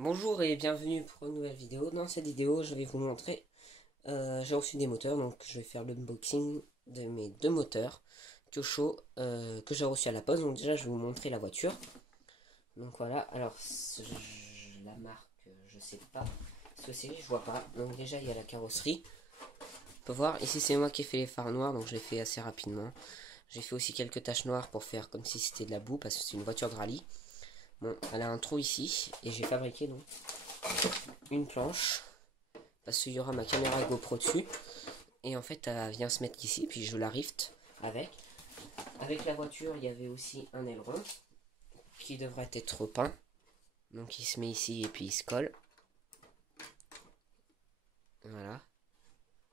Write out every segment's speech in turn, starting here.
Bonjour et bienvenue pour une nouvelle vidéo. Dans cette vidéo, je vais vous montrer, j'ai reçu des moteurs, donc je vais faire l'unboxing de mes deux moteurs Kyosho que j'ai reçu à la poste. Donc déjà, je vais vous montrer la voiture. Donc voilà, alors la marque, je sais pas ce que c'est, je vois pas. Donc déjà, il y a la carrosserie. On peut voir, ici c'est moi qui ai fait les phares noirs, donc je l'ai fait assez rapidement. J'ai fait aussi quelques taches noires pour faire comme si c'était de la boue, parce que c'est une voiture de rallye. Bon, elle a un trou ici, et j'ai fabriqué donc une planche parce qu'il y aura ma caméra GoPro dessus et en fait elle vient se mettre ici puis je la rift avec la voiture. Il y avait aussi un aileron qui devrait être peint, donc il se met ici et puis il se colle, voilà.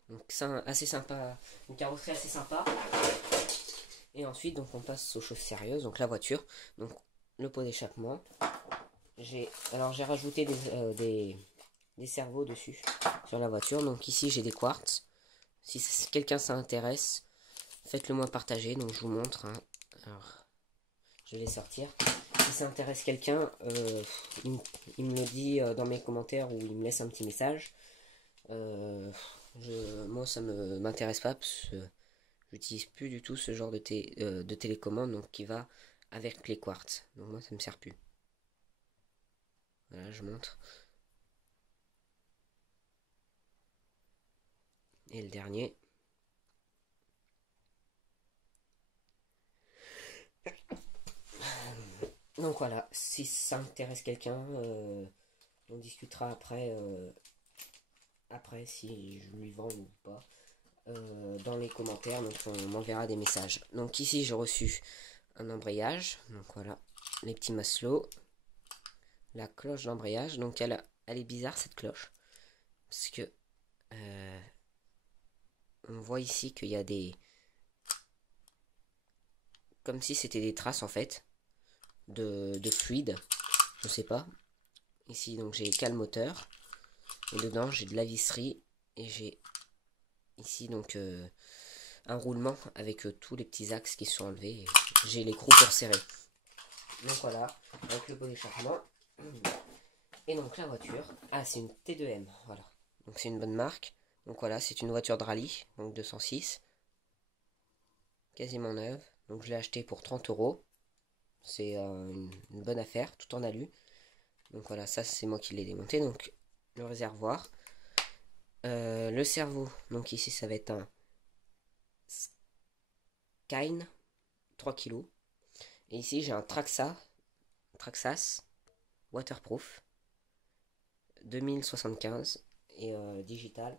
Donc c'est assez sympa, une carrosserie assez sympa. Et ensuite donc on passe aux choses sérieuses, donc la voiture, donc le pot d'échappement. J'ai rajouté des cerveaux dessus sur la voiture. Donc ici j'ai des quartz. Si quelqu'un s'intéresse, faites-le moi partager. Donc je vous montre, hein. Alors je vais les sortir. Si ça intéresse quelqu'un, il me le dit dans mes commentaires ou il me laisse un petit message. Moi ça m'intéresse pas parce que j'utilise plus du tout ce genre de télécommande, donc qui va avec les quartz. Donc moi ça me sert plus. Voilà, je montre. Et le dernier. Donc voilà, si ça intéresse quelqu'un, on discutera après si je lui vends ou pas, dans les commentaires. Donc on m'enverra des messages. Donc ici j'ai reçu un embrayage. Donc voilà, les petits maslots, la cloche d'embrayage. Donc elle est bizarre cette cloche parce que on voit ici qu'il y a des, comme si c'était des traces en fait de fluide. Je sais pas. Ici donc j'ai le moteur et dedans j'ai de la visserie et j'ai ici donc un roulement avec tous les petits axes qui sont enlevés. J'ai l'écrou pour serrer. Donc voilà, avec le pot d'échappement. Et donc la voiture, ah c'est une T2M, voilà. Donc c'est une bonne marque. Donc voilà, c'est une voiture de rallye, donc 206, quasiment neuve. Donc je l'ai acheté pour 30 €. C'est une bonne affaire, tout en alu. Donc voilà, ça c'est moi qui l'ai démonté. Donc le réservoir, le cerveau. Donc ici ça va être un Kine 3 kg. Et ici j'ai un Traxas waterproof 2075 et digital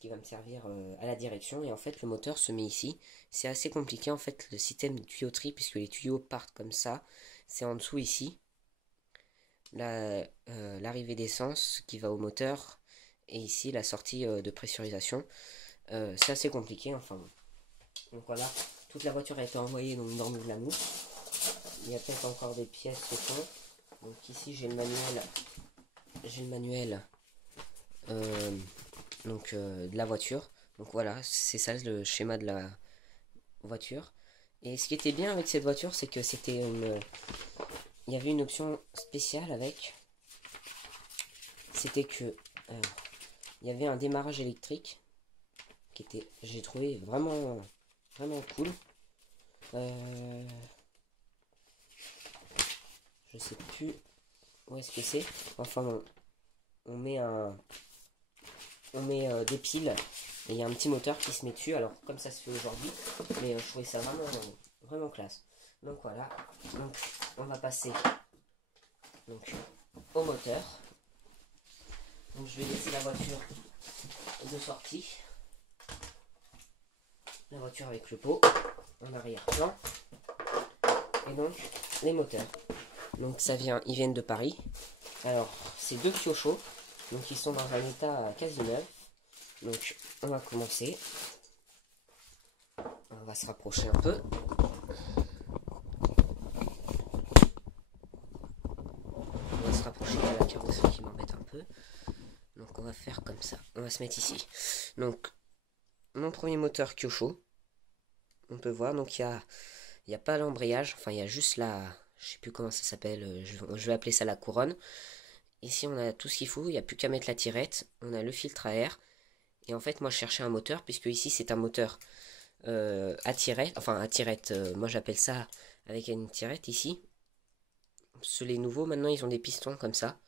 qui va me servir à la direction. Et en fait le moteur se met ici. C'est assez compliqué en fait le système de tuyauterie puisque les tuyaux partent comme ça. C'est en dessous ici l'arrivée d'essence qui va au moteur et ici la sortie de pressurisation. C'est assez compliqué, enfin bon. Donc voilà, toute la voiture a été envoyée donc, dans la mousse. Il y a peut-être encore des pièces au fond. Donc ici j'ai le manuel. J'ai le manuel de la voiture. Donc voilà, c'est ça le schéma de la voiture. Et ce qui était bien avec cette voiture, c'est que il y avait une option spéciale avec. C'était que il y avait un démarrage électrique qui était, j'ai trouvé vraiment cool. Je sais plus où est-ce que c'est. Enfin bon, on met des piles et il y a un petit moteur qui se met dessus. Alors comme ça se fait aujourd'hui, mais je trouvais ça vraiment classe. Donc voilà, donc on va passer donc au moteur. Donc je vais laisser la voiture de sortie, la voiture avec le pot en arrière-plan et donc les moteurs. Donc ça vient, ils viennent de Paris. Alors c'est deux Kyosho, donc ils sont dans un état quasi neuf. Donc on va commencer. On va se rapprocher un peu. On va se rapprocher de la carrosserie qui m'embête un peu. Donc on va faire comme ça. On va se mettre ici. Donc mon premier moteur Kyosho. On peut voir, donc il y a pas l'embrayage. Enfin il y a juste la... Je sais plus comment ça s'appelle. Je vais appeler ça la couronne. ici on a tout ce qu'il faut, il n'y a plus qu'à mettre la tirette, on a le filtre à air. Et en fait moi je cherchais un moteur, puisque ici c'est un moteur à tirette, enfin à tirette, moi j'appelle ça avec une tirette ici. Les nouveaux maintenant ils ont des pistons comme ça.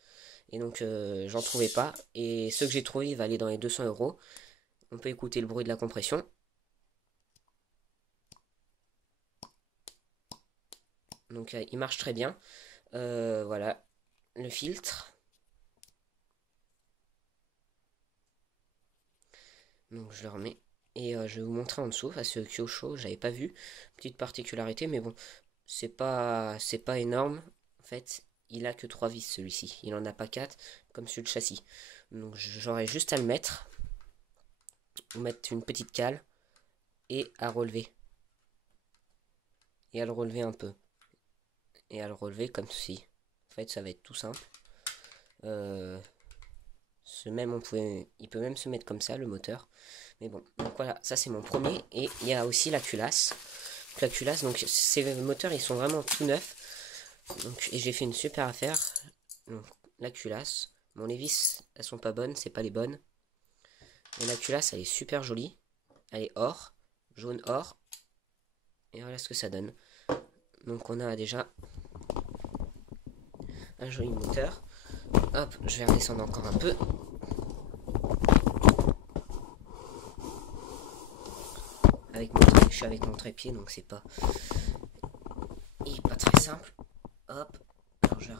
Et donc j'en trouvais pas. Et ceux que j'ai trouvé, il va aller dans les 200 €. On peut écouter le bruit de la compression. Donc il marche très bien. Voilà le filtre. Donc je le remets. Et je vais vous montrer en dessous. Parce que Kyosho, j'avais pas vu. Petite particularité, mais bon, c'est pas énorme. En fait, il a que 3 vis celui-ci. Il en a pas 4 comme sur le châssis. Donc j'aurais juste à le mettre. Mettre une petite cale. Et à relever. Et à le relever un peu. Et à le relever comme ceci. En fait, ça va être tout simple. Il peut même se mettre comme ça, le moteur. Mais bon, donc voilà, ça c'est mon premier. Et il y a aussi la culasse. La culasse, donc ces moteurs, ils sont vraiment tout neufs. Donc, et j'ai fait une super affaire. Donc, la culasse. Bon, les vis, elles sont pas bonnes, c'est pas les bonnes. Mais la culasse, elle est super jolie. Elle est or, jaune or. Et voilà ce que ça donne. Donc on a déjà un joli moteur. Hop, je vais redescendre encore un peu. Je suis avec mon trépied, donc c'est pas... Il est pas très simple. Hop, alors je vais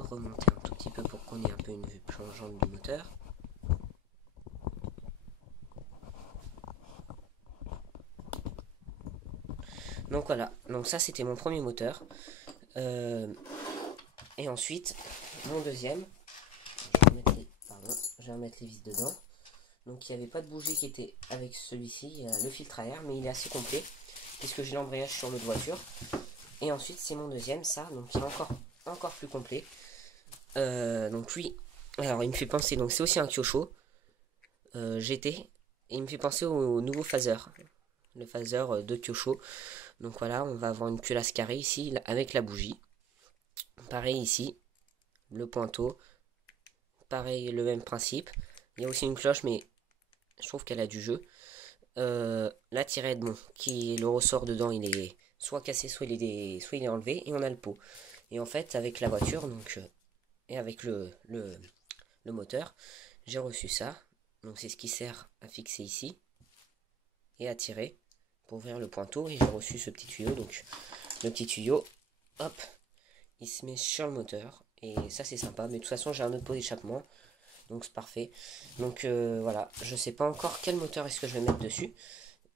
remonter un tout petit peu pour qu'on ait un peu une vue changeante du moteur. Donc voilà, donc ça c'était mon premier moteur. Et ensuite, mon deuxième, je vais remettre les vis dedans. Donc il n'y avait pas de bougie qui était avec celui-ci, le filtre à air, mais il est assez complet, puisque j'ai l'embrayage sur l'autre voiture. Et ensuite c'est mon deuxième, ça, donc il est encore plus complet. Donc lui, alors il me fait penser, donc c'est aussi un Kyosho GT, et il me fait penser au nouveau phaser, le phaser de Kyosho. Donc voilà, on va avoir une culasse carrée ici, avec la bougie. Pareil ici, le pointeau, pareil le même principe. Il y a aussi une cloche, mais je trouve qu'elle a du jeu. La tirette, bon, le ressort dedans, il est soit cassé, soit il est enlevé, et on a le pot. Et en fait, avec la voiture, donc, et avec le moteur, j'ai reçu ça. Donc c'est ce qui sert à fixer ici, et à tirer, pour ouvrir le pointeau, et j'ai reçu ce petit tuyau, donc le petit tuyau, hop, il se met sur le moteur, et ça c'est sympa, mais de toute façon j'ai un autre pot d'échappement, donc c'est parfait. Donc voilà, je sais pas encore quel moteur est-ce que je vais mettre dessus.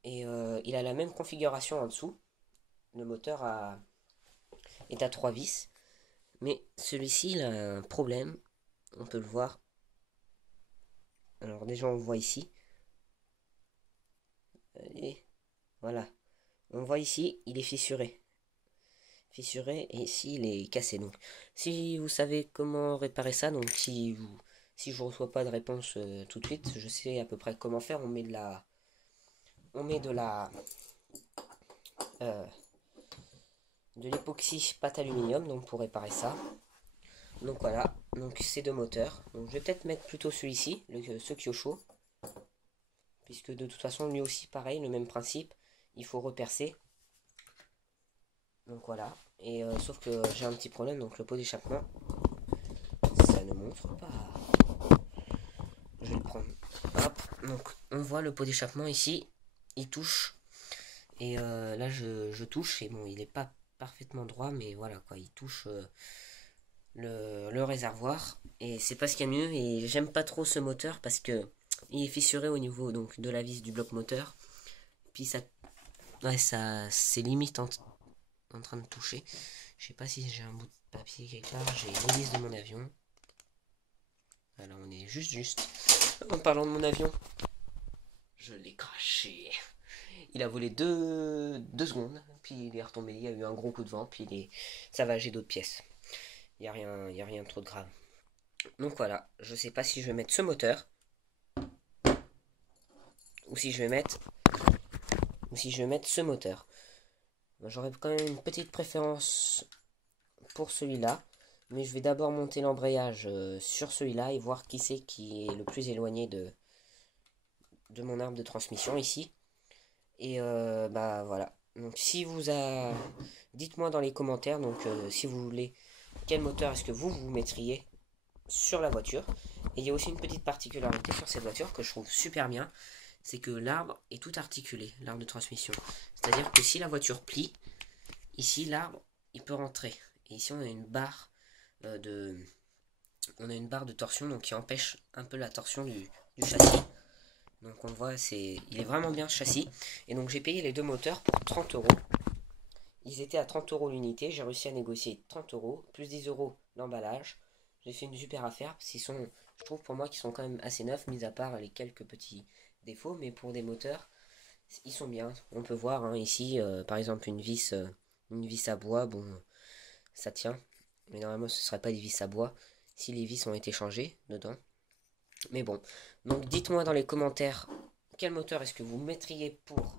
Et il a la même configuration en dessous. Le moteur est à 3 vis. Mais celui-ci, il a un problème. On peut le voir. Alors déjà, on le voit ici. Et voilà. On voit ici, il est fissuré. Fissuré, et ici, il est cassé. Donc, si vous savez comment réparer ça, donc si je reçois pas de réponse tout de suite, je sais à peu près comment faire. On met de la... de l'époxy pâte aluminium, donc pour réparer ça. Donc voilà, donc ces deux moteurs. Donc je vais peut-être mettre plutôt celui-ci, ce Kyosho, puisque de toute façon lui aussi pareil, le même principe, il faut repercer. Donc voilà, et sauf que j'ai un petit problème, donc le pot d'échappement, ça ne montre pas. Je vais le prendre. Hop, donc on voit le pot d'échappement ici, il touche. Et là je touche, et bon il n'est pas parfaitement droit, mais voilà quoi, il touche le réservoir, et c'est pas ce qu'il y a mieux. Et j'aime pas trop ce moteur parce que il est fissuré au niveau donc de la vis du bloc moteur, puis ça, ouais, ça c'est limite en train de toucher. Je sais pas si j'ai un bout de papier quelque part, j'ai l'hélice de mon avion. Voilà, on est juste en parlant de mon avion, je l'ai craché. Il a volé 2 secondes, puis il est retombé, il y a eu un gros coup de vent, puis ça va, j'ai d'autres pièces. Il n'y a rien de trop de grave. Donc voilà, je sais pas si je vais mettre ce moteur, ou si je vais mettre ce moteur. J'aurais quand même une petite préférence pour celui-là, Mais je vais d'abord monter l'embrayage sur celui-là et voir qui c'est qui est le plus éloigné de mon arbre de transmission ici. Et bah voilà. Donc si vous a... Dites-moi dans les commentaires donc si vous voulez quel moteur est-ce que vous mettriez sur la voiture. Et il y a aussi une petite particularité sur cette voiture que je trouve super bien, c'est que l'arbre est tout articulé, l'arbre de transmission. C'est-à-dire que si la voiture plie, ici l'arbre il peut rentrer. Et ici on a une barre de torsion donc qui empêche un peu la torsion du châssis. Donc on voit il est vraiment bien ce châssis. Et donc j'ai payé les deux moteurs pour 30 euros. Ils étaient à 30 euros l'unité, j'ai réussi à négocier 30 euros, plus 10 euros l'emballage. J'ai fait une super affaire, parce qu'ils sont, je trouve pour moi qu'ils sont quand même assez neufs, mis à part les quelques petits défauts, mais pour des moteurs, ils sont bien. On peut voir hein, ici, par exemple, une vis à bois, bon, ça tient, mais normalement ce ne serait pas des vis à bois si les vis ont été changées dedans. Mais bon, donc dites-moi dans les commentaires quel moteur est-ce que vous mettriez pour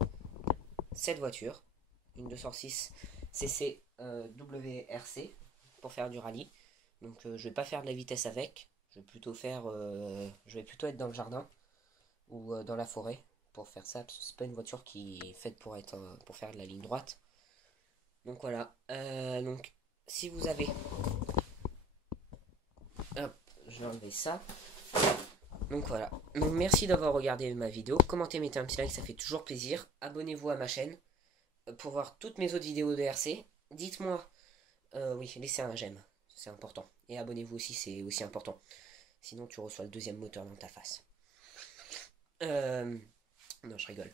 cette voiture, une 206 CC WRC pour faire du rallye. Donc je vais pas faire de la vitesse avec, je vais plutôt être dans le jardin ou dans la forêt pour faire ça, parce que c'est pas une voiture qui est faite pour faire de la ligne droite. Donc voilà, donc si vous avez, hop, je vais enlever ça. Donc voilà, donc merci d'avoir regardé ma vidéo, commentez, mettez un petit like, ça fait toujours plaisir. Abonnez-vous à ma chaîne pour voir toutes mes autres vidéos de RC. Dites-moi, oui, laissez un j'aime, c'est important. Et abonnez-vous aussi, c'est aussi important. Sinon, tu reçois le deuxième moteur dans ta face. Non, je rigole.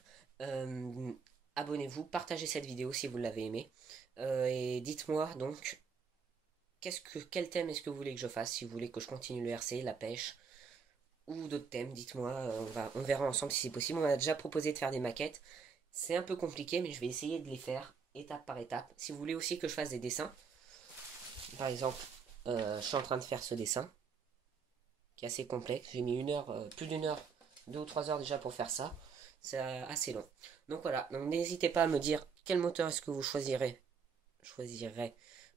Abonnez-vous, partagez cette vidéo si vous l'avez aimée. Et dites-moi donc, quel thème est-ce que vous voulez que je fasse? Si vous voulez que je continue le RC, la pêche, ou d'autres thèmes, dites-moi. On verra ensemble si c'est possible. On m'a déjà proposé de faire des maquettes. C'est un peu compliqué, mais je vais essayer de les faire étape par étape. Si vous voulez aussi que je fasse des dessins, par exemple, je suis en train de faire ce dessin, qui est assez complexe. J'ai mis une heure, plus d'une heure, 2 ou 3 heures déjà pour faire ça. C'est assez long. Donc voilà, donc n'hésitez pas à me dire quel moteur est-ce que vous choisirez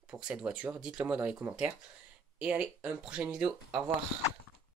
pour cette voiture. Dites-le moi dans les commentaires. Et allez, à une prochaine vidéo. Au revoir.